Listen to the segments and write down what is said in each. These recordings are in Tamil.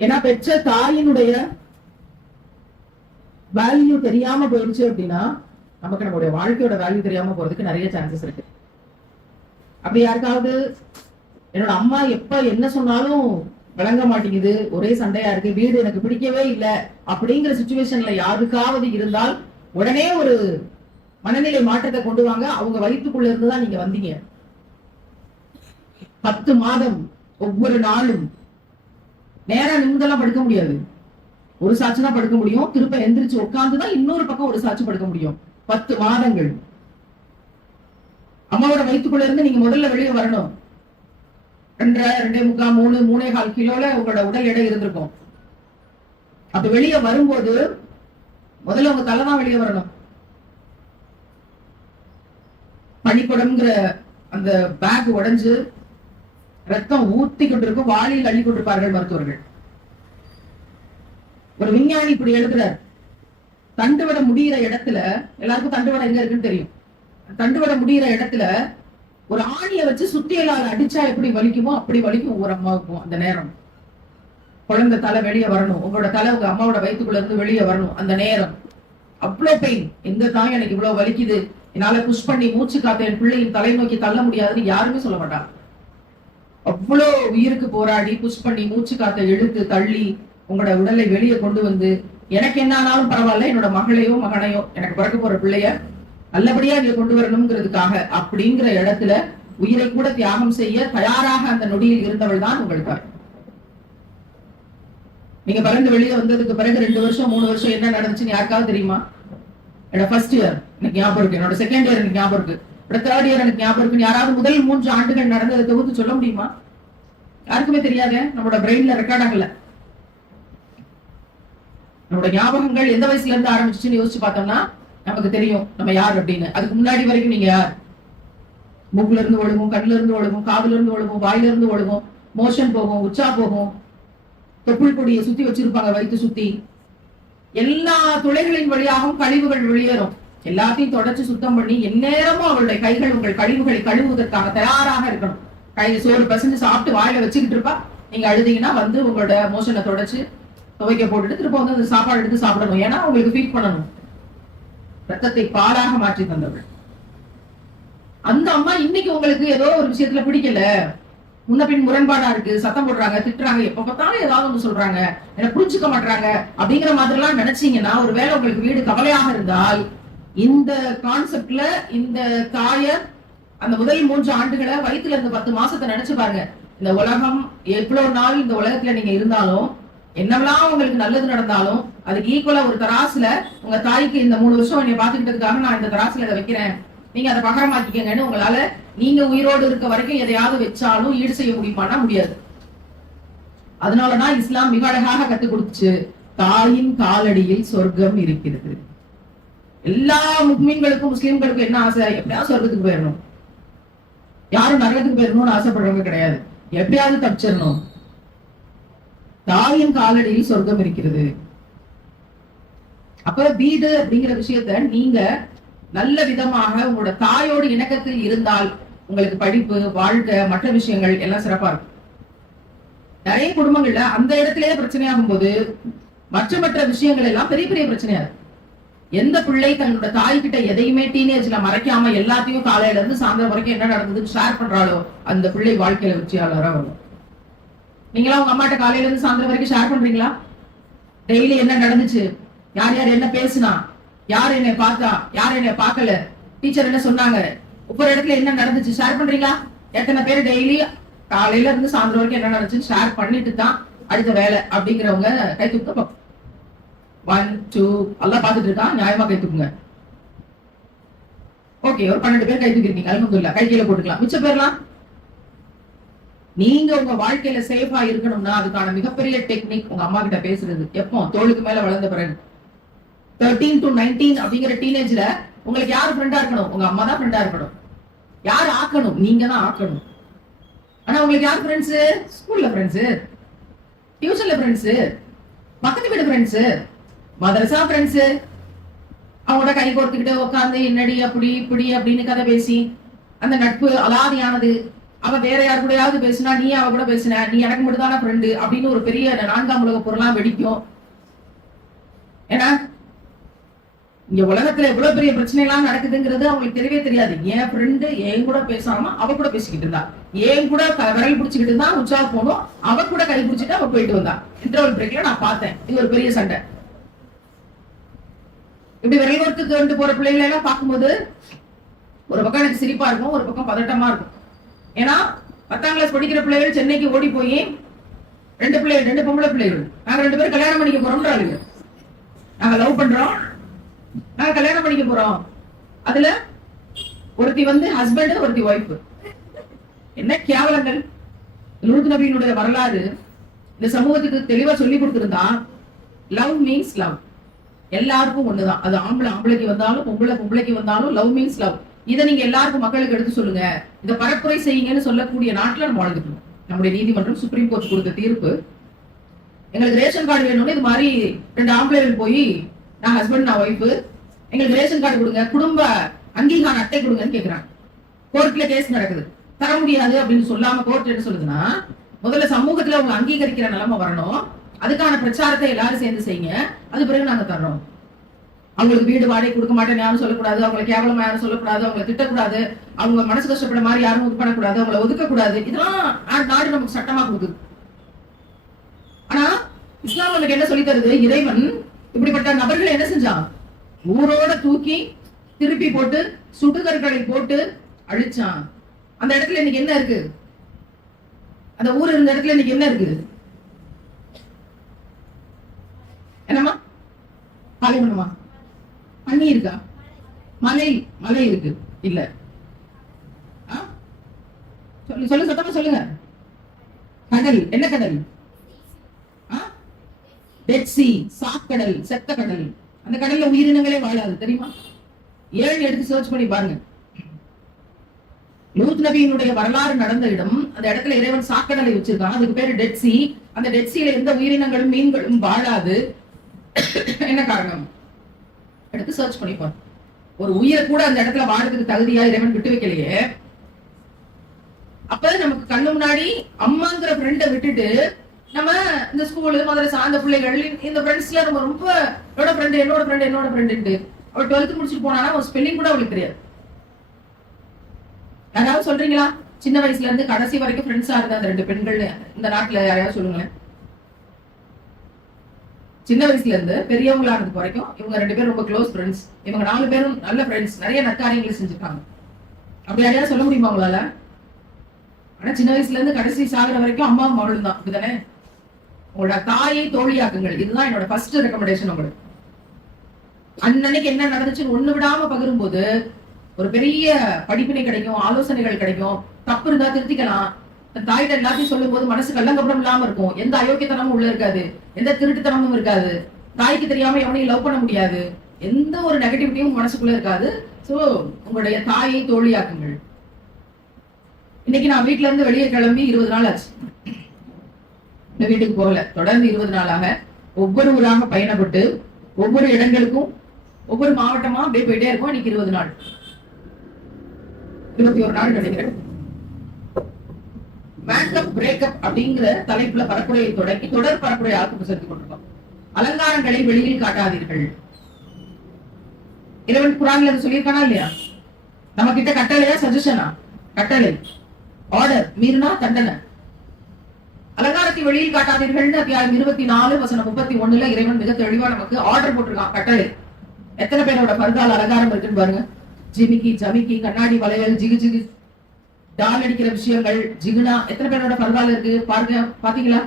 ஏன்னா பெற்ற தாயினுடைய வேல்யூ தெரியாம போயிடுச்சு அப்படின்னா நமக்கு நம்மளுடைய வாழ்க்கையோட வேல்யூ தெரியாம போறதுக்கு நிறைய சான்சஸ் இருக்கு. அப்படி யாருக்காவது என்னோட அம்மா எப்ப என்ன சொன்னாலும் விளங்க மாட்டேங்குது ஒரே சண்டையா இருக்கு வீடு எனக்கு பிடிக்கவே இல்லை அப்படிங்கிற சுச்சுவேஷன்ல யாருக்காவது இருந்தால் உடனே ஒரு மனநிலை மாற்றத்தை கொண்டு வாங்க. அவங்க வயிற்றுக்குள்ள இருந்து தான் நீங்க வந்தீங்க. பத்து மாதம் ஒவ்வொரு நாளும் நேரா நிமிந்தெல்லாம் படுக்க முடியாது. ஒரு சாட்சி தான் படுக்க முடியும். திருப்ப எந்திரிச்சு உட்கார்ந்து தான் இன்னொரு பக்கம் ஒரு சாட்சி படுக்க முடியும். பத்து மாதங்கள் அம்மாவோட வயிற்றுக்குள்ள இருந்து நீங்க முதல்ல வெளியே வரணும். ரெண்டரை ரெண்டே முக்கால் மூணு மூணே கால் கிலோல உங்களோட உடல் எடை இருந்திருக்கும். அப்ப வெளியே வரும்போது முதல்ல உங்க தலை தான் வெளியே வரணும். பனிக்குடம்ங்கிற அந்த பேக் உடைஞ்சு ரத்தம் ஊத்தி கொண்டிருக்கும் வாளியில் அள்ளி கொண்டிருப்பார்கள் மருத்துவர்கள். ஒரு விஞ்ஞானி இப்படி எழுதுறார். தண்டுவட முடிகிற இடத்துல எல்லாருக்கும் தண்டுவடம் எங்க இருக்குன்னு தெரியும். தண்டுவட முடிகிற இடத்துல ஒரு ஆணிய வச்சு சுத்தியலால அடிச்சா எப்படி வலிக்குமோ அப்படி வலிக்கும் ஒரு அம்மாவுக்கும் அந்த நேரம். குழந்தை தலை வெளியே வரணும். உங்களோட தலை உங்க அம்மாவோட வயிற்றுக்குள்ள இருந்து வெளியே வரணும். அந்த நேரம். அவ்வளவு பெயின் எந்த தாய் எனக்கு இவ்வளவு வலிக்குது? என்னால புஷ் பண்ணி மூச்சு காத்த என் பிள்ளையின் தலை நோக்கி தள்ள முடியாதுன்னு யாருமே சொல்ல மாட்டாங்க. அவ்வளோ உயிருக்கு போராடி புஷ் பண்ணி மூச்சு காத்த இழுத்து தள்ளி உங்களோட உடலை வெளியே கொண்டு வந்து எனக்கு என்ன ஆனாலும் பரவாயில்ல என்னோட மகளையோ மகனையோ எனக்கு பிறக்க போற பிள்ளைய நல்லபடியா இங்க கொண்டு வரணுங்கிறதுக்காக அப்படிங்கிற இடத்துல உயிரை கூட தியாகம் செய்ய தயாராக அந்த நொடியில் இருந்தவள் தான் உங்கள் தாய் நீங்க பறந்து வெளியே வந்ததுக்கு பிறகு ரெண்டு வருஷம் மூணு வருஷம் என்ன நடந்துச்சுன்னு யாருக்காவது தெரியுமா? என்னோட ஃபர்ஸ்ட் இயர் எனக்கு ஞாபகம் இருக்கு. என்னோட செகண்ட் இயர் எனக்கு ஞாபகம் இருக்கு. தேர்ட் இயர் எனக்கு ஞாபகம் இருக்கு. யாராவது முதல் மூன்று ஆண்டுகள் நடந்ததை தொகுத்து சொல்ல முடியுமா? யாருக்குமே தெரியாது. நம்மளோட பிரெயின்ல ரெக்கார்ட் ஆகல. நம்மளோட ஞாபகங்கள் எந்த வயசுல இருந்து ஆரம்பிச்சுன்னு யோசிச்சு பார்த்தோம்னா நமக்கு தெரியும் நம்ம யார் அப்படின்னு. அதுக்கு முன்னாடி வரைக்கும் நீங்க யார்? மூக்குல இருந்து ஒழுகும் கண்ணுல இருந்து ஒழுகும் காதுல இருந்து ஒழுகும் வாயில இருந்து ஒழுகும் மோஷன் போகும் உச்சா போகும் தொப்புள் கொடியை சுத்தி வச்சிருப்பாங்க வயிற்று சுத்தி. எல்லா துளைகளின் வழியாகவும் கழிவுகள் வெளியேறும். எல்லாத்தையும் தொடச்சு சுத்தம் பண்ணி எந்நேரமும் அவளுடைய கைகள் உங்கள் கழிவுகளை கழுவுவதற்காக தயாராக இருக்கணும். கை சோறு பசஞ்சு சாப்பிட்டு வாயில வச்சுக்கிட்டு இருப்பா. நீங்க அழுதீங்கன்னா வந்து உங்களோட மோஷனை தொடச்சு துவைக்க போட்டுட்டு திருப்ப வந்து அந்த சாப்பாடு எடுத்து சாப்பிடணும். ஏன்னா உங்களுக்கு ஃபீட் பண்ணணும். ரத்தத்தை பாலாக மாற்றி தந்தவள். அந்த அம்மா இன்னைக்கு உங்களுக்கு ஏதோ ஒரு விஷயத்துல பிடிக்கல. முன்ன பின் முரண்பாடா இருக்கு. சத்தம் போடுறாங்க திட்டுறாங்க. எப்ப பார்த்தாலும் ஏதாவது ஒண்ணு சொல்றாங்க. என்ன புரிஞ்சுக்க மாட்டாங்க அப்படிங்கிற மாதிரி எல்லாம் நினைச்சீங்கன்னா ஒருவேளை உங்களுக்கு வீடு கவலையாக இருந்தால் இந்த கான்செப்ட்ல இந்த தாயர் அந்த முதல் மூன்று ஆண்டுகளை வயிற்றுல இந்த பத்து மாசத்தை நினைச்சு பாருங்க. இந்த உலகம் எவ்வளவு நாள் இந்த உலகத்துல நீங்க இருந்தாலும் என்னெல்லாம் உங்களுக்கு நல்லது நடந்தாலும் அதுக்கு ஈக்குவலா ஒரு தராசுல உங்க தாய்க்கு இந்த மூணு வருஷம் என்னை பாத்துக்கிட்டதுக்காக நான் இந்த தராசுல இதை வைக்கிறேன். நீங்க அதை பகரமாக்கிக்கங்கன்னு உங்களால நீங்க உயிரோடு இருக்க வரைக்கும் எதையாவது வச்சாலும் ஈடு செய்ய முடியுமானா முடியாது. அதனாலதான் இஸ்லாம் மிக அழகாக கத்துக் கொடுத்துச்சு. தாயின் காலடியில் சொர்க்கம் இருக்கிறது. எல்லா முக்மீன்களுக்கும் முஸ்லீம்களுக்கும் என்ன ஆசை? எப்படியாவது சொர்க்கத்துக்கு போயிடணும் யாரும் நரகத்துக்கு போயிடணும்னு ஆசைப்படுறவங்க கிடையாது. எப்படியாவது தப்பிச்சிடணும் தாயின் காலடியில் சொர்க்கம் இருக்கிறது. அப்ப வீடு அப்படிங்கிற விஷயத்த நீங்க நல்ல விதமாக உங்களோட தாயோடு இணக்கத்தில் இருந்தால் உங்களுக்கு படிப்பு வாழ்க்கை மற்ற விஷயங்கள் எல்லாம் சிறப்பா இருக்கும். நிறைய குடும்பங்கள்ல அந்த இடத்துலயே பிரச்சனையாகும் போது மற்ற மற்ற விஷயங்கள் எல்லாம் பெரிய பெரிய பிரச்சனையா இருக்கு எந்த பிள்ளை தன்னோட தாய்கிட்ட எதையுமே டீனேஜ்ல மறைக்காம எல்லாத்தையும் காலையில இருந்து சாயந்தரம் வரைக்கும் என்ன நடந்ததுன்னு ஷேர் பண்றாளோ அந்த பிள்ளை வாழ்க்கையில வெற்றியாளரா வரும். நீங்களா உங்க அம்மாட்ட காலையில இருந்து சாயந்தரம் வரைக்கும் ஷேர் பண்றீங்களா? டெய்லி என்ன நடந்துச்சு? யார் யார் என்ன பேசுனா? யார் என்னை பார்த்தா? யார் என்னை பார்க்கல? டீச்சர் என்ன சொன்னாங்க? ஒவ்வொரு இடத்துல என்ன நடந்துச்சு? ஷேர் பண்றீங்களா? எத்தனை பேர் டெய்லி காலையில இருந்து சாயந்தரம் வரைக்கும் என்ன நடந்துச்சுன்னு ஷேர் பண்ணிட்டு தான் அடுத்த வேலை அப்படிங்கிறவங்க கை தூக்க ஒன் டூ எல்லாம் பார்த்துட்டு இருக்கா நியாயமா கை தூக்குங்க. ஓகே ஒரு பன்னெண்டு பேர் கை தூக்கிருக்கீங்க. அலமதுல்லா கை கீழே போட்டுக்கலாம். மிச்ச பேர்லாம்? நீங்க உங்க வாழ்க்கையில சேஃபா இருக்கணும்னா அதுக்கான மிகப்பெரிய டெக்னிக் உங்க அம்மா கிட்ட பேசுறது. எப்போ? தோளுக்கு மேல வளர்ந்த பிறகு. தேர்ட்டீன் டு நைன்டீன் அப்படிங்கிற டீனேஜ்ல உங்களுக்கு யார் ஃப்ரெண்டா இருக்கணும்? உங்க அம்மா தான் ஃப்ரெண்டா இருக்கணும். யார் ஆக்கணும்? நீங்க தான் ஆக்கணும். ஆனா உங்களுக்கு யார் ஃப்ரெண்ட்ஸ் ஸ்கூல்ல ஃப்ரெண்ட்ஸ் டியூஷன்ல ஃப்ரெண்ட்ஸ் பக்கத்து வீடு ஃப்ரெண்ட்ஸ் மதரசா ஃப்ரெண்ட்ஸ் அவங்களோட கை கோர்த்துக்கிட்டு உட்காந்து என்னடி அப்படி இப்படி அப்படின்னு கதை பேசி அந்த நட்பு அலாதியானது. அவ வேற யார் கூடயாவது பேசினா நீ அவ கூட பேசின நீ எனக்கு மட்டும் தானே ஃப்ரெண்டு அப்படின்னு ஒரு பெரிய நான்காம் உலக பொருளா வெடிக்கும். ஏன்னா இங்க உலகத்துல எவ்வளவு பெரிய பிரச்சனை எல்லாம் நடக்குதுங்கிறது அவங்களுக்கு தெரியவே தெரியாது. என் ஃப்ரெண்டு என் கூட பேசாம அவ கூட பேசிக்கிட்டு இருந்தா. என் கூட விரல் பிடிச்சிக்கிட்டு இருந்தா உற்சாக போனோம். அவ கூட கை பிடிச்சிட்டு அவ போயிட்டு வந்தா. இன்டர்வல் பிரேக்ல நான் பார்த்தேன். இது ஒரு பெரிய சண்டை. இப்படி விரல் கோர்த்துக்கு கொண்டு போற பிள்ளைகளை எல்லாம் பார்க்கும்போது ஒரு பக்கம் எனக்கு சிரிப்பா இருக்கும் ஒரு பக்கம் பதட்டமா இருக்கும். ஏன்னா பத்தாம் கிளாஸ் படிக்கிற பிள்ளைகள் சென்னைக்கு ஓடி போய் ரெண்டு பிள்ளைகள் ரெண்டு பொம்பளை பிள்ளைகள். நாங்க ரெண்டு பேரும் கல்யாணம் பண்ணிக்க போறோம்ன்றாங்க நாங்க லவ் பண்றோம். நாங்க கல்யாணம் பண்ணிக்க போறோம். அதுல ஒருத்தி வந்து ஹஸ்பண்ட் ஒருத்தி ஒய்ஃப் என்ன கேவலங்கள்? லூத் நபியினுடைய வரலாறு இந்த சமூகத்துக்கு தெளிவா சொல்லி கொடுத்திருந்தா லவ் மீன்ஸ் லவ் எல்லாருக்கும் ஒண்ணுதான். அது ஆம்பளை ஆம்பளைக்கு வந்தாலும் பொம்பளை பொம்பளைக்கு வந்தாலும் லவ் மீன்ஸ் லவ் இதை நீங்க எல்லாருக்கும் மக்களுக்கு எடுத்து சொல்லுங்க. இதை பரப்புரை செய்யுங்கன்னு சொல்லக்கூடிய நாட்டுல நம்ம வாழ்ந்துக்கணும். நம்முடைய நீதிமன்றம் சுப்ரீம் கோர்ட் கொடுத்த தீர்ப்பு. எங்களுக்கு ரேஷன் கார்டு வேணும்னு இது மாதிரி ரெண்டு ஆம்பளைகள் போய் நான் ஹஸ்பண்ட் நான் ஒய்ஃபு எங்களுக்கு ரேஷன் கார்டு கொடுங்க. குடும்ப அங்கீகார அட்டை கொடுங்கன்னு கேட்கிறாங்க கோர்ட்ல கேஸ் நடக்குது. தர முடியாது அப்படின்னு சொல்லாம கோர்ட் என்ன சொல்லுதுன்னா முதல்ல சமூகத்துல அவங்க அங்கீகரிக்கிற நிலைமை வரணும். அதுக்கான பிரச்சாரத்தை எல்லாரும் சேர்ந்து செய்யுங்க. அது பிறகு நாங்க தர்றோம். அவங்களுக்கு வீடு வாடகை கொடுக்க மாட்டேன் யாரும் சொல்லக்கூடாது. அவங்களை கேவலமா யாரும் சொல்லக்கூடாது. அவங்களை திட்டக்கூடாது. அவங்க மனசு கஷ்டப்பட மாதிரி யாரும் இது பண்ணக்கூடாது. அவங்களை ஒதுக்கக்கூடாது. இதெல்லாம் நாடு நமக்கு சட்டமா கொடுக்குது ஆனா இஸ்லாம் நமக்கு என்ன சொல்லி தருது? இறைவன் இப்படிப்பட்ட நபர்களை என்ன செஞ்சான்? ஊரோட தூக்கி திருப்பி போட்டு சுடுகற்களை போட்டு அழிச்சான். அந்த இடத்துல இன்னைக்கு என்ன இருக்கு? அந்த ஊர் இருந்த இடத்துல இன்னைக்கு என்ன இருக்கு? என்னம்மா? பாலைவனமா தண்ணி இருக்கா? மலை மலை இருக்கு. இல்ல. சொல்லு சொல்லு சத்தமா சொல்லுங்க. கடல் என்ன கடல்? பெட்சி சாக்கடல் செத்த கடல். அந்த கடல்ல உயிரினங்களே வாழாது தெரியுமா? ஏழு எடுத்து சர்ச் பண்ணி பாருங்க. லூத் நபியினுடைய வரலாறு நடந்த இடம் அந்த இடத்துல இறைவன் சாக்கடலை வச்சிருக்கான். அதுக்கு பேரு டெட் சி அந்த டெட் சீல எந்த உயிரினங்களும் மீன்களும் வாழாது. என்ன காரணம்? எடுத்து சர்ச் பண்ணிப்போம் ஒரு உயிரை கூட அந்த இடத்துல வாழறதுக்கு தகுதியா இறைவன் விட்டு வைக்கலையே. அப்ப நமக்கு கண்ணு முன்னாடி அம்மாங்கிற ஃப்ரெண்டை விட்டுட்டு நம்ம இந்த ஸ்கூலு மதரசா அந்த பிள்ளைகள் இந்த ஃப்ரெண்ட்ஸ்ல நம்ம ரொம்ப என்னோட ஃப்ரெண்டு என்னோட ஃப்ரெண்டு என்னோட ஃப்ரெண்டு அவள் டுவெல்த் முடிச்சுட்டு போனானா ஒரு ஸ்பெல்லிங் கூட அவளுக்கு தெரியாது. யாராவது சொல்றீங்களா? சின்ன வயசுல இருந்து கடைசி வரைக்கும் ஃப்ரெண்ட்ஸா இருந்தா அந்த ரெண்டு பெண்கள் இந்த நாட்டுல யாரையாவது சொல்லுங்களேன். சின்ன வயசுல இருந்து இருந்த வரைக்கும் இவங்க ரெண்டு பேரும் ரொம்ப க்ளோஸ் ஃப்ரெண்ட்ஸ் இவங்க நாலு பேரும் நல்ல ஃப்ரெண்ட்ஸ் நிறைய நற்காரியங்களை செஞ்சிருக்காங்க. அப்படி யாரையாவது சொல்ல முடியுமா உங்களால? ஆனா சின்ன வயசுல இருந்து கடைசி சாகுற வரைக்கும் அம்மா மகளும் தான். அப்படிதானே உங்களோட தாயை தோழியாக்குங்கள். இதுதான் என்னோட ஃபர்ஸ்ட் ரெக்கமெண்டேஷன் உங்களுக்கு. அன்னன்னைக்கு என்ன நடந்துச்சுன்னு ஒண்ணு விடாம பகிரும்போது ஒரு பெரிய படிப்பினை கிடைக்கும் ஆலோசனைகள் கிடைக்கும். தப்பு இருந்தா திருத்திக்கலாம். தாய் எல்லாத்தையும் சொல்லும் போது மனசு கள்ளங்கப்படம் இல்லாம இருக்கும். எந்த அயோக்கியத்தனமும் உள்ள இருக்காது. எந்த திருட்டுத்தனமும் இருக்காது. தாய்க்கு தெரியாம எவனையும் லவ் பண்ண முடியாது. எந்த ஒரு நெகட்டிவிட்டியும் மனசுக்குள்ள இருக்காது. சோ உங்களுடைய தாயை தோழியாக்குங்கள். இன்னைக்கு நான் வீட்ல இருந்து வெளியே கிளம்பி இருபது நாள் ஆச்சு. வீட்டுக்கு போகல. தொடர்ந்து இருபது நாளாக ஒவ்வொரு ஊராக பயணப்பட்டு ஒவ்வொரு இடங்களுக்கும் ஒவ்வொரு மாவட்டமா அப்படியே போயிட்டே இருக்கும். இன்னைக்கு இருபது நாள். இருபத்தி ஒரு நாள் நினைக்கிறேன். மேக்கப் பிரேக்கப் அப்படிங்கிற தலைப்புல பரப்புரையை தொடங்கி தொடர் பரப்புரை ஆக்கு செலுத்திக் கொண்டிருக்கோம். அலங்காரங்களை வெளியில் காட்டாதீர்கள். இறைவன் குரான்ல அது சொல்லியிருக்கானா இல்லையா? நம்ம கிட்ட கட்டளையா சஜஷனா கட்டளை. ஆர்டர் மீறினா தண்டனை. அலங்காரத்தை வெளியில் காட்டாதீர்கள்னு அத்தியாயம் இருபத்தி நாலு வசனம் முப்பத்தி ஒண்ணுல இறைவன் மிக தெளிவா நமக்கு ஆர்டர் போட்டிருக்கான் கட்டளை. எத்தனை பேரோட பர்தால் அலங்காரம் இருக்குன்னு பாருங்க. ஜிமிக்கி ஜமிக்கி கண்ணாடி வளையல் ஜிகு ஜிகு டால் அடிக்கிற விஷயங்கள் ஜிகுனா எத்தனை பேரோட பர்தால இருக்கு? பாருங்க பாத்தீங்களா?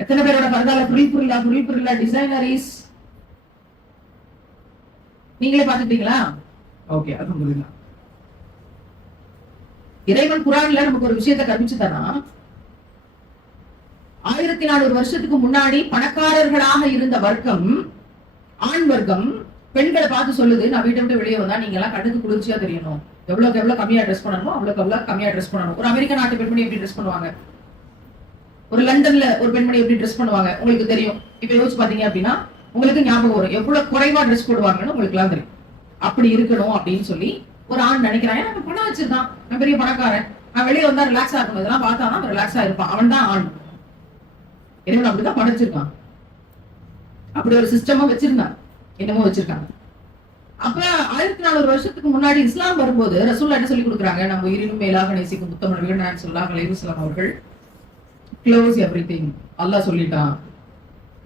எத்தனை பேரோட பர்தால? புரில் புரிலா புரில் புரிலா டிசைனரிஸ் நீங்களே பாத்துட்டீங்களா ஓகே அல்ஹம்துலில்லாஹ் இறைவன் குரான்ல நமக்கு ஒரு விஷயத்தை கற்பிச்சு தரான் ஆயிரத்தி நானூறு வருஷத்துக்கு முன்னாடி பணக்காரர்களாக இருந்த வர்க்கம் ஆண் வர்க்கம் பெண்களை பார்த்து சொல்லுது நான் வீட்டை விட்டு வெளியே வந்தா நீங்க எல்லாம் கண்ணுக்கு குளிர்ச்சியா தெரியணும். எவ்வளவுக்கு எவ்வளவு கம்மியா ட்ரெஸ் பண்ணணுமோ அவ்வளவுக்கு எவ்வளவு கம்மியா ட்ரெஸ் பண்ணணும். ஒரு அமெரிக்க நாட்டு பெண்மணி எப்படி ட்ரெஸ் பண்ணுவாங்க? ஒரு லண்டன்ல ஒரு பெண்மணி எப்படி ட்ரெஸ் பண்ணுவாங்க? உங்களுக்கு தெரியும். இப்ப யோசிச்சு பாத்தீங்க அப்படின்னா உங்களுக்கு ஞாபகம் வரும். எவ்வளவு குறைவா ட்ரெஸ் போடுவாங்கன்னு உங்களுக்கு எல்லாம் தெரியும். அப்படி இருக்கணும் அப்படின்னு சொல்லி ஒரு ஆண் நினைக்கிறான். எனக்கு பணம் வச்சிருக்கான் நான் பெரிய பணக்காரன். அவன் வெளியே வந்தா ரிலாக்ஸா இருக்கும். இதெல்லாம் பார்த்தானா அவன் ரிலாக்ஸா இருப்பான். அவன் தான் ஆண். இறைவன் அப்படிதான் படைச்சிருக்கான். அப்படி ஒரு சிஸ்டமா வச்சிருந்தான். என்னமோ வச்சிருக்காங்க. அப்ப ஆயிரத்தி நானூறு வருஷத்துக்கு முன்னாடி இஸ்லாம் வரும்போது ரசூல்லா என்ன சொல்லி கொடுக்குறாங்க? நம்ம உயிரினும் மேலாக நேசிக்கும் முத்தமிழ் நான் சொல்லாங்க அலைவசலாம் அவர்கள் க்ளோஸ் எவ்ரி திங் அல்லாஹ் சொல்லிட்டான்.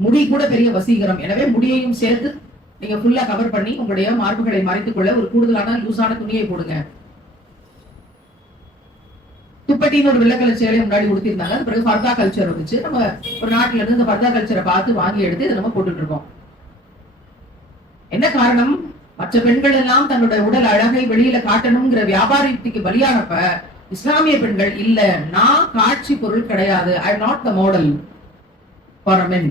முடி கூட பெரிய வசீகரம். எனவே முடியையும் சேர்த்து நீங்க ஃபுல்லா கவர் பண்ணி உங்களுடைய மார்புகளை மறைத்துக் கொள்ள ஒரு கூடுதலான லூசான துணியை போடுங்க. துப்பட்டின்னு ஒரு வெள்ளக்கலர் சேலையை முன்னாடி உடுத்திருந்தாங்க பிறகு பர்தா கல்ச்சர் வந்துச்சு. நம்ம ஒரு நாட்டுல இருந்து இந்த பர்தா கல்ச்சரை பார்த்து வாங்கி எடுத்து இதை நம்ம போட்டுட்டு இருக்கோம். என்ன காரணம்? மற்ற பெண்கள் எல்லாம் தன்னுடைய உடல் அழகை வெளியில காட்டணுங்கிற வியாபார யுக்திக்கு பலியானப்ப இஸ்லாமிய பெண்கள் இல்ல நான் காட்சி பொருள் கிடையாது. I not the model for men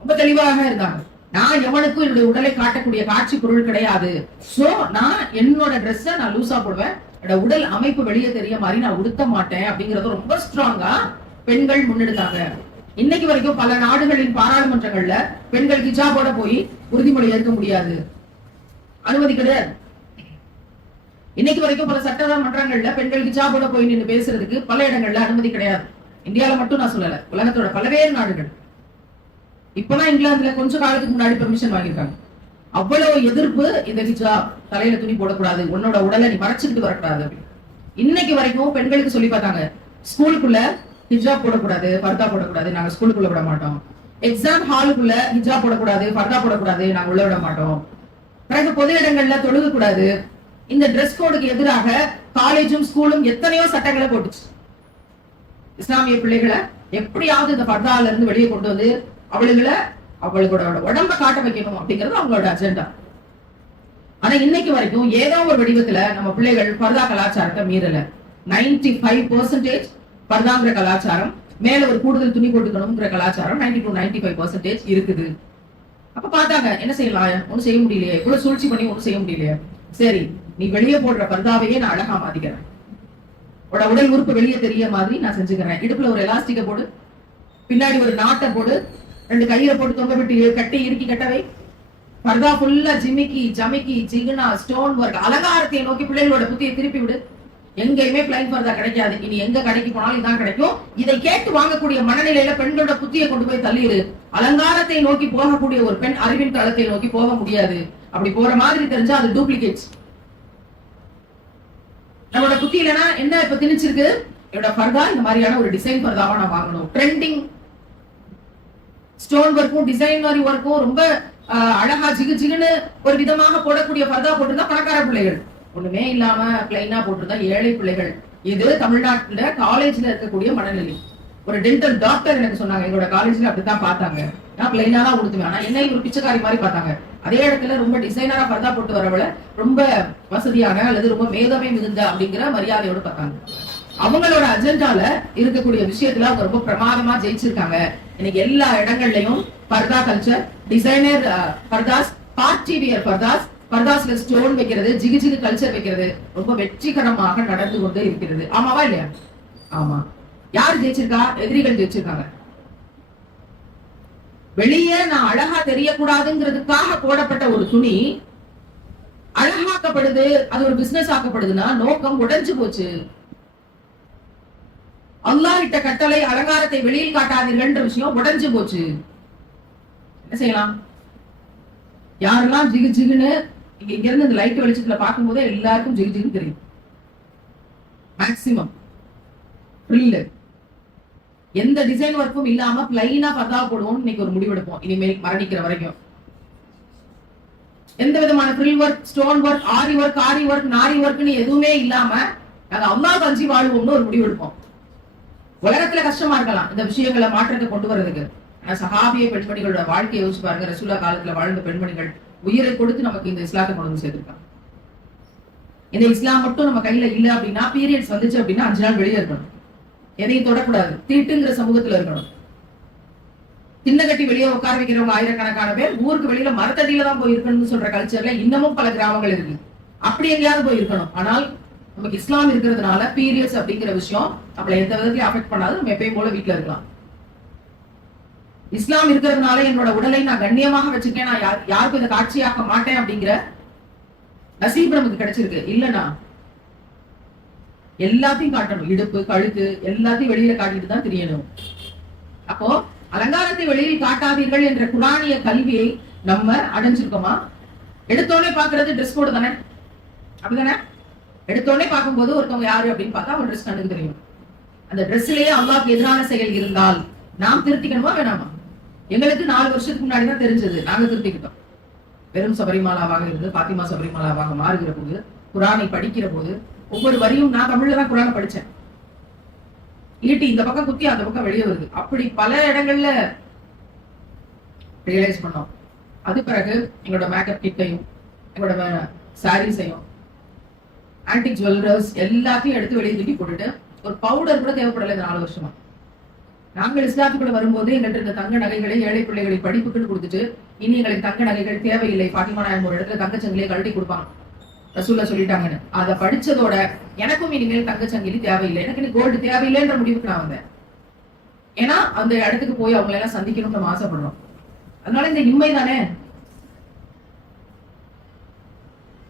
ரொம்ப தெளிவாக இருந்தாங்க. நான் எவனுக்கும் என்னுடைய உடலை காட்டக்கூடிய காட்சி பொருள் கிடையாது. சோ நான் என்னோட ட்ரெஸ்ஸ நான் லூஸா போடுவேன். என்னோட உடல் அமைப்பு வெளியே தெரிய மாதிரி நான் உடுத்த மாட்டேன் அப்படிங்கறத ரொம்ப ஸ்ட்ராங்கா பெண்கள் முன்னெடுத்தாங்க. இன்னைக்கு வரைக்கும் பல நாடுகளின் பாராளுமன்றங்கள்ல பெண்கள் ஹிஜாபோட போய் உறுதிமொழி ஏற்க முடியாது. அனுமதி கிடையாது. இன்னைக்கு வரைக்கும் பல இல்ல பெண்களுக்கு ஹிஜாபோட போய் நின்று பேசுறதுக்கு பல இடங்கள்ல அனுமதி கிடையாது. இந்தியால மட்டும் நான் சொல்லல. உலகத்தோட பல்வேறு நாடுகள். இப்பதான் இங்கிலாந்துல கொஞ்ச காலத்துக்கு முன்னாடி பெர்மிஷன் வாங்கியிருக்காங்க. அவ்வளவு எதிர்ப்பு இந்த ஹிஜாப் தலையில துணி போடக்கூடாது. உன்னோட உடலை நீ மறைச்சுக்கிட்டு வரக்கூடாது அப்படின்னு. இன்னைக்கு வரைக்கும் பெண்களுக்கு சொல்லி பார்த்தாங்க. ஸ்கூலுக்குள்ள ஹிஜாப் போடக்கூடாது பர்தா போடக்கூடாது. நாங்க ஸ்கூலுக்குள்ள விட மாட்டோம். எக்ஸாம் ஹாலுக்குள்ள ஹிஜா போடக்கூடாது பர்தா போடக்கூடாது நாங்க உள்ள விட மாட்டோம். பிறகு பொது இடங்கள்ல தொழுக கூடாது இந்த ட்ரெஸ் கோடுக்கு எதிராக காலேஜும் ஸ்கூலும் எத்தனையோ சட்டங்களை போட்டுச்சு. இஸ்லாமிய பிள்ளைகளை எப்படியாவது இந்த பர்தால இருந்து வெளியே கொண்டு வந்து அவளுகளை அவளுக்கோட உடம்ப காட்ட வைக்கணும் அப்படிங்கிறது அவங்களோட அஜெண்டா ஆனா இன்னைக்கு வரைக்கும் ஏதோ ஒரு வடிவத்துல நம்ம பிள்ளைகள் பர்தா கலாச்சாரத்தை மீறல. 95% ஃபைவ் பர்சன்டேஜ் பர்தாங்கிற கலாச்சாரம் மேல ஒரு கூடுதல் துணி போட்டுக்கணுங்கிற கலாச்சாரம் 90 டு 95% ஃபைவ் பர்சன்டேஜ் இருக்குது. அப்ப பார்த்தாங்க என்ன செய்யலாம்? ஒண்ணும் செய்ய முடியலையே. இவ்வளவு சூழ்ச்சி பண்ணி ஒண்ணும் செய்ய முடியலையே. சரி நீ வெளியே போடுற பர்தாவையே நான் அழகா மாத்திக்கிறேன். உட உடல் உறுப்பு வெளியே தெரிய மாதிரி நான் செஞ்சுக்கிறேன். இடுப்புல ஒரு எலாஸ்டிக்க போடு. பின்னாடி ஒரு நாட்டை போடு. ரெண்டு கையில போட்டு தொங்க விட்டு கட்டி இறுக்கி கட்டவை பர்தா ஃபுல்லா ஜிமிக்கி ஜமிக்கி ஜிகுனா ஸ்டோன் ஒர்க் அலங்காரத்தை நோக்கி பிள்ளைகளோட புத்தியை திருப்பி விடு. எங்கேயுமே பிளைன் பர்தா கிடைக்காது. இனி எங்க கடைக்கு போனாலும் இதான் கிடைக்கும். இதை கேட்டு வாங்கக்கூடிய மனநிலையில பெண்களோட புத்தியை கொண்டு போய் தள்ளிடு அலங்காரத்தை நோக்கி போகக்கூடிய ஒரு பெண் அறிவின் களத்தை நோக்கி போக முடியாது. அப்படி போற மாதிரி தெரிஞ்சா அது டூப்ளிகேட்ஸ் நம்மளோட புத்தி இல்லைன்னா என்ன இப்ப திணிச்சிருக்கு? என்னோட பர்தா இந்த மாதிரியான ஒரு டிசைன் பர்தாவா நான் வாங்கணும். ட்ரெண்டிங் ஸ்டோன் ஒர்க்கும் டிசைன் மாதிரி ஒர்க்கும் ரொம்ப அழகா ஜிகு ஜிகுன்னு ஒரு விதமாக போடக்கூடிய பர்தா போட்டிருந்தா பணக்கார பிள்ளைகள். ஒண்ணுமே இல்லாம பிளைனா போட்டிருந்தா ஏழை பிள்ளைகள். இது தமிழ்நாட்டுல காலேஜ்ல இருக்கக்கூடிய மனநிலை. ஒரு டென்டல் டாக்டர் எனக்கு சொன்னாங்க எங்களோட காலேஜ்ல அப்படித்தான் பார்த்தாங்க. நான் பிளைனா தான் உடுத்துவேன். ஆனா என்னை ஒரு பிச்சைக்காரி மாதிரி பார்த்தாங்க. அதே இடத்துல ரொம்ப டிசைனரா பர்தா போட்டு வரவள ரொம்ப வசதியான அல்லது ரொம்ப மேதமை மிகுந்த அப்படிங்கிற மரியாதையோட பார்த்தாங்க. அவங்களோட அஜெண்டால இருக்கக்கூடிய விஷயத்துல அவங்க ரொம்ப பிரமாதமா ஜெயிச்சிருக்காங்க. இன்னைக்கு எல்லா இடங்கள்லயும் பர்தா கல்ச்சர் டிசைனர் பர்தாஸ் பார்ட்டி வியர் பர்தாஸ் பர்தாஸ்ல ஸ்டோன் வைக்கிறது ஜிகு ஜிகு கல்ச்சர் வைக்கிறது ரொம்ப வெற்றிகரமாக நடந்து கொண்டு இருக்கிறது. ஆமாவா இல்லையா? ஆமா. யார் ஜெயிச்சிருக்கா? எதிரிகள் ஜெயிச்சிருக்காங்க. வெளியே நான் அழகா தெரியக்கூடாதுங்கிறதுக்காக போடப்பட்ட ஒரு துணி அழகாக்கப்படுது அது ஒரு பிசினஸ் ஆக்கப்படுதுன்னா நோக்கம் உடைஞ்சு போச்சு. அல்லாஹ் இட்ட கட்டளை அலங்காரத்தை வெளியில் காட்டாதீர்கள்ன்ற விஷயம் உடைஞ்சு போச்சு. என்ன செய்யலாம்? யாரெல்லாம் ஜிகு ஜிகுன்னு இங்க இங்க இருந்து இந்த லைட் வெளிச்சத்துல பார்க்கும்போது எல்லாருக்கும் ஜிகு ஜெயின்னு தெரியும். மேக்சிமம் ஃப்ரில்லு எந்த டிசைன் ஒர்க்கும் இல்லாம பிளைனா பதா போடுவோம் இன்னைக்கு ஒரு முடிவெடுப்போம் இனிமேல் மரணிக்கிற வரைக்கும். எந்த விதமான frill work stone work aari work aari work நாரி ஒர்க்னு எதுவுமே இல்லாம நாங்க அம்மா கஞ்சி வாழ்வோம்னு ஒரு முடிவெடுப்போம் உலகத்துல கஷ்டமா இருக்கலாம். இந்த விஷயங்களை மாற்றத்தை கொண்டு வர்றதுக்கு. ஆனா சஹாபிய பெண்மணிகளோட வாழ்க்கையை யோசிச்சு பாருங்க. ரசூலா காலத்துல வாழ்ந்த பெண்மணிகள் உயிரை கொடுத்து நமக்கு இந்த இஸ்லாத்தை கொண்டு வந்து சேர்த்திருக்காங்க. இந்த இஸ்லாம் மட்டும் நம்ம கையில இல்ல அப்படின்னா பீரியட்ஸ் வந்துச்சு அப்படின்னா அஞ்சு நாள் வெளியே இருக்கணும். எதையும் தொடக்கூடாது. தீட்டுங்கிற சமூகத்துல இருக்கணும். தின்ன கட்டி வெளியே உட்கார வைக்கிறவங்க ஆயிரக்கணக்கான பேர் ஊருக்கு வெளியில மரத்தடியில தான் போயிருக்கணும்னு சொல்ற கல்ச்சர்ல இன்னமும் பல கிராமங்கள் இருக்கு. அப்படி எங்கேயாவது போயிருக்கணும். ஆனால் நமக்கு இஸ்லாம் இருக்கிறதுனால பீரியட்ஸ் அப்படிங்கிற விஷயம் நம்மளை எந்த விதத்தையும் அஃபெக்ட் பண்ணாது. நம்ம எப்பயும் போல வீட்ல இருக்கலாம். இஸ்லாம் இருக்கிறதுனால என்னோட உடலை நான் கண்ணியமாக வச்சிருக்கேன் நான் யார்- யாருக்கும் இதை காட்சியாக்க மாட்டேன் அப்படிங்கிற நசீப் நமக்கு கிடைச்சிருக்கு. இல்லனா எல்லாத்தையும் காட்டணும். இடுப்பு கழுத்து எல்லாத்தையும் வெளியில காட்டிட்டு தான் தெரியணும். அப்போ அலங்காரத்தை வெளியில் காட்டாதீர்கள் என்ற குரானிய கல்வியை நம்ம அடைஞ்சிருக்கோமா? எடுத்தோடனே பாக்குறது ட்ரெஸ் கோடு தானே? அப்படிதானே? எடுத்தோடனே பார்க்கும்போது ஒருத்தவங்க யாரு அப்படின்னு பார்த்தா அவங்க ட்ரெஸ் கண்ணுக்கு தெரியும். அந்த ட்ரெஸ்லயே அல்லாவுக்கு எதிரான செயல் இருந்தால் நாம் திருத்திக்கணுமா வேணாமா? எங்களுக்கு நாலு வருஷத்துக்கு முன்னாடி தான் தெரிஞ்சது. நாங்க திருத்திக்கிட்டோம். வெறும் சபரிமாலாவாக இருந்து பாத்திமா சபரிமாலாவாக மாறுகிற போது குரானை படிக்கிற போது ஒவ்வொரு வரியும் நான் தமிழ்ல தான் குரானை படிச்சேன். ஈட்டி இந்த பக்கம் குத்தி அந்த பக்கம் வெளியே வருது. அப்படி பல இடங்கள்ல ரியலைஸ் பண்ணோம். அது பிறகு எங்களோட மேக்கப் கிட்டையும் எங்களோட சாரீஸையும் ஆன்டிக் ஜுவல்லர்ஸ் எல்லாத்தையும் எடுத்து வெளியே தூக்கி போட்டுட்டு ஒரு பவுடர் கூட தேவைப்படலை இந்த நாலு வருஷமா. நாங்கள் இஸ்லாத்துக்குள்ள வரும்போது எங்கள்கிட்ட இருந்த தங்க நகைகளை ஏழை பிள்ளைகளை படிப்புக்குன்னு கொடுத்துட்டு இனி எங்களுக்கு தங்க நகைகள் தேவையில்லை. பாத்திமா ஒரு இடத்துல தங்கச்சங்கிலியை கழட்டி கொடுப்பாங்க. ரசூல்லா சொல்லிட்டாங்கன்னு. அதை படிச்சதோட எனக்கும் இனிமேல் தங்கச்சங்கிலி தேவையில்லை. எனக்கு இனி கோல்டு தேவையில்லைன்ற முடிவுக்கு நான் வந்தேன். ஏன்னா அந்த இடத்துக்கு போய் அவங்களை எல்லாம் சந்திக்கணும்னு நம்ம ஆசைப்படுறோம். அதனால இந்த இம்மை தானே?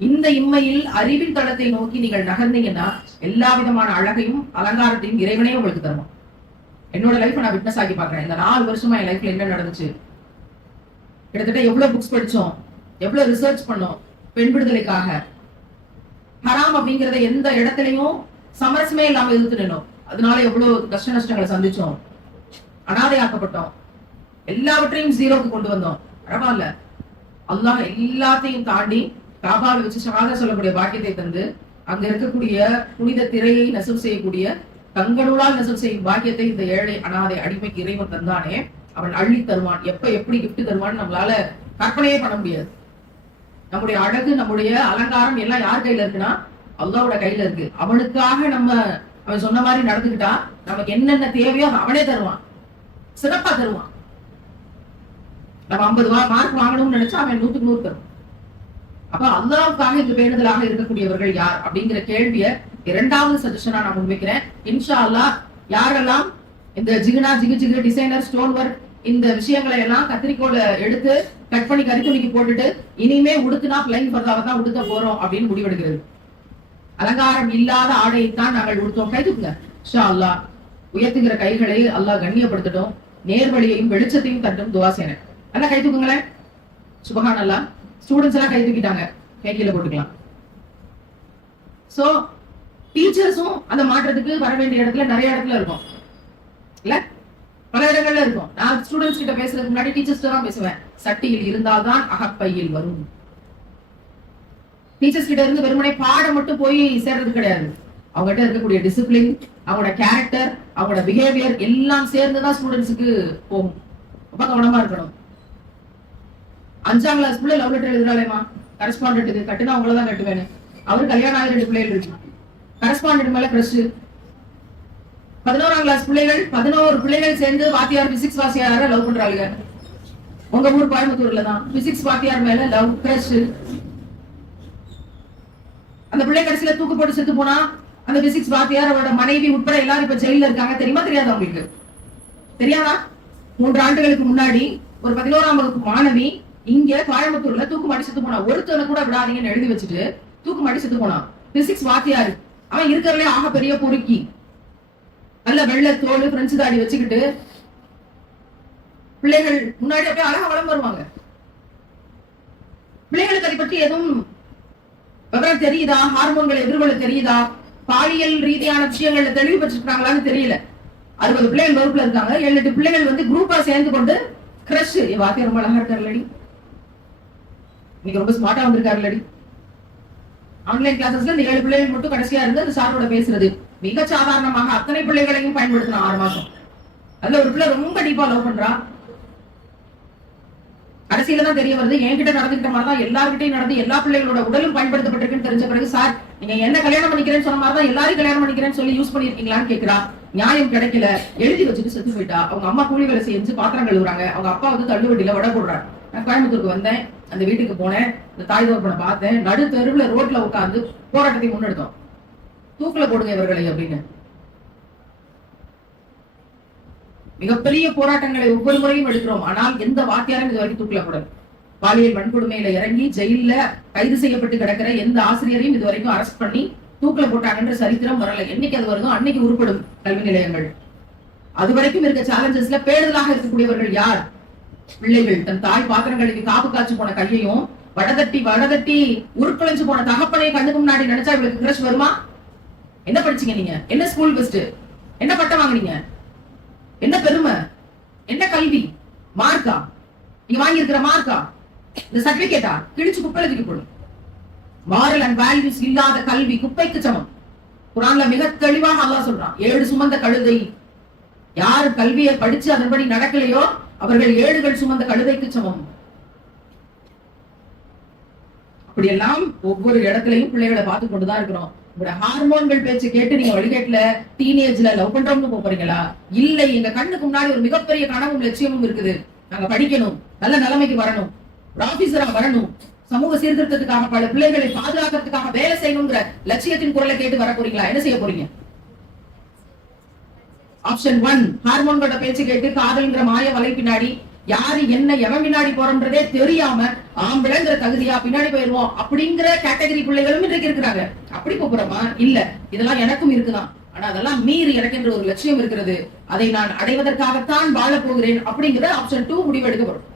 இந்த இம்மையில் அறிவின் தளத்தை நோக்கி நீங்கள் நகர்ந்தீங்கன்னா எல்லா விதமான அழகையும் அலங்காரத்தையும் இறைவனையும் உங்களுக்கு தருவோம் என்னோட லைஃப் நான் விட்னஸ் ஆகி பாக்குறேன் இந்த நாலு வருஷமா என் லைஃப்ல என்ன நடந்துச்சு? கிட்டத்தட்ட எவ்வளவு புக்ஸ் படிச்சோம் எவ்வளவு ரிசர்ச் பண்ணோம் பெண் விடுதலைக்காக. ஹராம் அப்படிங்கறத எந்த இடத்துலயும் சமரசமே இல்லாம எதிர்த்து நின்னோம். அதனால எவ்வளவு கஷ்ட நஷ்டங்களை சந்திச்சோம். அனாதையாக்கப்பட்டோம். எல்லாவற்றையும் ஜீரோக்கு கொண்டு வந்தோம். பரவாயில்ல. அல்லாஹ் எல்லாத்தையும் தாண்டி காபாவை வச்சு ஷஹாதா சொல்லக்கூடிய பாக்கியத்தை தந்து அங்க இருக்கக்கூடிய புனித திரையை நெசவு செய்யக்கூடிய தங்களுடா நெசவு செய்யும் பாக்கியத்தை இந்த ஏழை அனாதை அடிமைக்கு இறைவன் தந்தானே அவன் அள்ளி தருவான். எப்ப எப்படி கிஃப்ட் தருவான்னு நம்மளால கற்பனையே பண்ண முடியாது. நம்முடைய அழகு நம்முடைய அலங்காரம் எல்லாம் யார் கையில இருக்குன்னா அல்லாவோட கையில இருக்கு. அவனுக்காக நம்ம அவன் சொன்ன மாதிரி நடந்துக்கிட்டா நமக்கு என்னென்ன தேவையோ அவனே தருவான். சிறப்பா தருவான். நம்ம ஐம்பது மார்க் வாங்கணும்னு நினைச்சா அவன் நூத்துக்கு நூறு தரும் அப்ப அல்லாவுக்காக இந்த பேணுதலாக இருக்கக்கூடியவர்கள் யார் அப்படிங்கிற கேள்விய இரண்டாவது சஜஷனா நான் முன்வைக்கிறேன். இன்ஷா அல்லாஹ் யாரெல்லாம் இந்த ஜிகுனா ஜிகு ஜிகு டிசைனர் ஸ்டோன் ஒர்க் இந்த விஷயங்களை எல்லாம் கத்திரிக்கோல எடுத்து கட் பண்ணி கரித்துணிக்கு போட்டுட்டு இனிமே உடுத்துனா பிளைன் பர்தாவை தான் உடுத்த போறோம் அப்படின்னு முடிவெடுக்கிறது. அலங்காரம் இல்லாத ஆடையைத்தான் நாங்கள் உடுத்தோம். கைதுங்க ஷா அல்லாஹ் உயர்த்துகிற கைகளை அல்லாஹ் கண்ணியப்படுத்தட்டும். நேர்வழியையும் வெளிச்சத்தையும் தட்டும் துவாசேன நல்லா கை தூக்குங்களேன். சுபகான் அல்லா ஸ்டூடெண்ட்ஸ் எல்லாம் கை தூக்கிட்டாங்க. கை போட்டுக்கலாம். சோ டீச்சர்ஸும் அந்த மாற்றத்துக்கு வர வேண்டிய இடத்துல நிறைய இடத்துல இருக்கும். இல்ல? பல இடங்கள்ல இருக்கும். நான் ஸ்டூடெண்ட்ஸ் கிட்ட பேசுறதுக்கு முன்னாடி டீச்சர்ஸ் தான் பேசுவேன். சட்டியில் இருந்தால்தான் அகப்பையில் வரும். டீச்சர்ஸ் கிட்ட இருந்து வெறுமனே பாடம் மட்டும் போய் சேர்றது கிடையாது. அவங்ககிட்ட இருக்கக்கூடிய டிசிப்ளின் அவங்களோட கேரக்டர் அவங்களோட பிஹேவியர் எல்லாம் சேர்ந்துதான் ஸ்டூடெண்ட்ஸுக்கு போகும். ரொம்ப கவனமா இருக்கணும். அஞ்சாம் கிளாஸ் பிள்ளை லவ் லெட்டர் எழுதுறாளேமா கரஸ்பாண்டன்ட்டுக்கு கட்டுனா அவங்களதான் கட்டுவேன் அவரு கல்யாணம் ஆகி ரெண்டு பிள்ளைகள் இருக்கு. கரஸ்பாண்டன்ட் மேல கிரஷ் பதினோராம் கிளாஸ் பிள்ளைகள் பதினோரு பிள்ளைகள் சேர்ந்து வாத்தியார் பிசிக்ஸ் வாத்தியார லவ் பண்றாளுங்க. உங்க ஊர் கோயம்புத்தூர்ல தான். பிசிக்ஸ் வாத்தியார் மேல லவ் கிரஷ் அந்த பிள்ளை கடைசியில தூக்கு போட்டு செத்து போனா அந்த பிசிக்ஸ் வாத்தியார் அவரோட மனைவி உட்பட எல்லாரும் இப்ப ஜெயில இருக்காங்க. தெரியுமா? தெரியாதா உங்களுக்கு? தெரியாதா? மூன்று ஆண்டுகளுக்கு முன்னாடி ஒரு பதினோராம் வகுப்பு மாணவி இங்க கோயம்புத்தூர்ல தூக்கு மாட்டி செத்து போனா ஒருத்தனை கூட விடாதீங்கன்னு எழுதி வச்சுட்டு தூக்கு மாட்டி செத்து போனான் பிசிக்ஸ் வாத்தியாரு அவன் இருக்கிறதுலே ஆக பெரிய பொறுக்கி. நல்ல வெள்ளை தோல் பிரெஞ்சு தாடி வச்சுக்கிட்டு பிள்ளைகள் முன்னாடி அப்படியே அழகா வளம் வருவாங்க. பிள்ளைகளுக்கு அதை பற்றி எதுவும் விவரம் தெரியுதா? ஹார்மோன்களை எதிர்கொள்ள தெரியுதா? பாலியல் ரீதியான விஷயங்கள்ல தெளிவு பெற்றிருக்காங்களான்னு தெரியல. அறுபது பிள்ளைகள் வகுப்புல இருக்காங்க. ஏழு எட்டு பிள்ளைகள் வந்து குரூப்பா சேர்ந்து கொண்டு கிரஷ் வாத்தியம் ரொம்ப அழகா இருக்காருலடி இன்னைக்கு ரொம்ப ஸ்மார்ட்டா வந்திருக்காருலடி ஆன்லைன் கிளாஸஸ்ல இந்த ஏழு பிள்ளைகள் மட்டும் கடைசியா இருந்து அந்த சாரோட பேசுறது. மிக சாதாரணமாக அத்தனை பிள்ளைகளையும் பயன்படுத்தின ஆறு மாசம். அதுல ஒரு பிள்ளை ரொம்ப டீப்பா லவ் பண்றா. கடைசியில தான் தெரிய வருது என்கிட்ட நடந்துகிட்ட மாதிரி தான் எல்லார்கிட்டையும் நடந்து எல்லா பிள்ளைகளோட உடலும் பயன்படுத்தப்பட்டிருக்குன்னு தெரிஞ்ச பிறகு சார் நீங்க என்ன கல்யாணம் பண்ணிக்கிறேன்னு சொன்ன மாதிரி தான் எல்லாரும் கல்யாணம் பண்ணிக்கிறேன்னு சொல்லி யூஸ் பண்ணிருக்கீங்களான்னு கேக்குறா. நியாயம் கிடைக்கல. எழுதி வச்சுட்டு செத்து போயிட்டா. அவங்க அம்மா கூலி வேலை செஞ்சு பாத்திரம் கழுவுறாங்க. அவங்க அப்பா வந்து தள்ளுவண்டியில வட நான் கோயம்புத்தூருக்கு வந்தேன். அந்த வீட்டுக்கு போனேன். இந்த தாய் தகப்பனை பார்த்தேன். நடு தெருவுல ரோட்ல உட்காந்து போராட்டத்தை முன்னெடுத்தோம். தூக்குல போடுங்க இவர்களை அப்படின்னு. மிகப்பெரிய போராட்டங்களை ஒவ்வொரு முறையும் எடுக்கிறோம். ஆனால் எந்த வாத்தியாரும் இது வரைக்கும் தூக்கல கூடாது பாலியல் வன்கொடுமையில இறங்கி ஜெயில்ல கைது செய்யப்பட்டு கிடக்கிற எந்த ஆசிரியரையும் இது வரைக்கும் அரெஸ்ட் பண்ணி தூக்கில போட்டாங்கன்ற சரித்திரம் வரல. என்னைக்கு அது வருதோ அன்னைக்கு உருப்படும் கல்வி நிலையங்கள். அது வரைக்கும் இருக்க சேலஞ்சஸ்ல பேடுதலாக இருக்கக்கூடியவர்கள் யார்? பிள்ளைகள் தன் தாய் பாத்திரங்களுக்கு காப்பு காய்ச்சி போன கையையும் வடதட்டி வடதட்டி உருக்குலைஞ்சு போன தகப்பனையும் கண்ணுக்கு முன்னாடி நினைச்சா இவளுக்கு கிரஷ் வருமா? என்ன படிச்சீங்க நீங்க? என்ன ஸ்கூல் பெஸ்ட் என்ன பட்டம் வாங்குனீங்க? என்ன பெருமை? என்ன கல்வி? மார்க்கா? நீங்க வாங்கி இருக்கிற மார்க்கா? இந்த சர்டிபிகேட்டா கிழிச்சு குப்பையில தூக்கி போடும் மாரல் அண்ட் வேல்யூஸ் இல்லாத கல்வி குப்பைக்கு சமம். குரான்ல மிக தெளிவாக அல்லா சொல்றான். ஏழு சுமந்த கழுதை. யார் கல்வியை படிச்சு அதன்படி நடக்கலையோ அவர்கள் ஏழுகள் சுமந்த கழுதைக்கு சமம். அப்படியெல்லாம் ஒவ்வொரு இடத்துலயும் பிள்ளைகளை பார்த்து கொண்டுதான் இருக்கிறோம். உங்களோட ஹார்மோன்கள் பேச்சு கேட்டு நீங்க வழிகேட்டுல டீனேஜ்ல லவ் பண்றோம்னு போறீங்களா? இல்லை எங்க கண்ணுக்கு முன்னாடி ஒரு மிகப்பெரிய கனவும் லட்சியமும் இருக்குது. நாங்க படிக்கணும் நல்ல நிலைமைக்கு வரணும் ஒரு ஆபீசரா வரணும் சமூக சீர்திருத்தத்துக்காக பல பிள்ளைகளை பாதுகாக்கிறதுக்காக வேலை செய்யணுங்கிற லட்சியத்தின் குரலை கேட்டு வர போறீங்களா? என்ன செய்ய போறீங்க? ஆப்ஷன் ஒன் ஹார்மோன்களோட பேச்சு கேட்டு காதல்ங்கிற மாய வலை பின்னாடி யாரு என்ன எவன் பின்னாடி போறோம்ன்றதே தெரியாம ஆம்பளைங்கிற தகுதியா பின்னாடி போயிருவோம் அப்படிங்கிற கேட்டகரி பிள்ளைகளும் இன்றைக்கு இருக்கிறாங்க. அப்படி போறோமா இல்ல. இதெல்லாம் எனக்கும் இருக்குதான். ஆனா அதெல்லாம் மீறி எனக்கு என்று ஒரு லட்சியம் இருக்கிறது. அதை நான் அடைவதற்காகத்தான் வாழ போகிறேன் அப்படிங்கிற ஆப்ஷன் டூ முடிவெடுக்கப்படும்.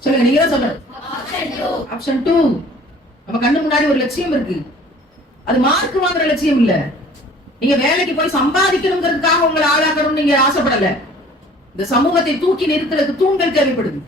சொல்லுங்க நீங்க சொல்லணும் ஆப்ஷன் டூ நம்ம கண்ணு முன்னாடி ஒரு லட்சியம் இருக்கு. அது மார்க் வாங்குற லட்சியம் இல்ல. நீங்க வேலைக்கு போய் சம்பாதிக்கணுங்கிறதுக்காக உங்களை ஆளாக்கணும்னு நீங்க ஆசைப்படல. இந்த சமூகத்தை தூக்கி நிறுத்துறதுக்கு தூண்கள் தேவைப்படுது.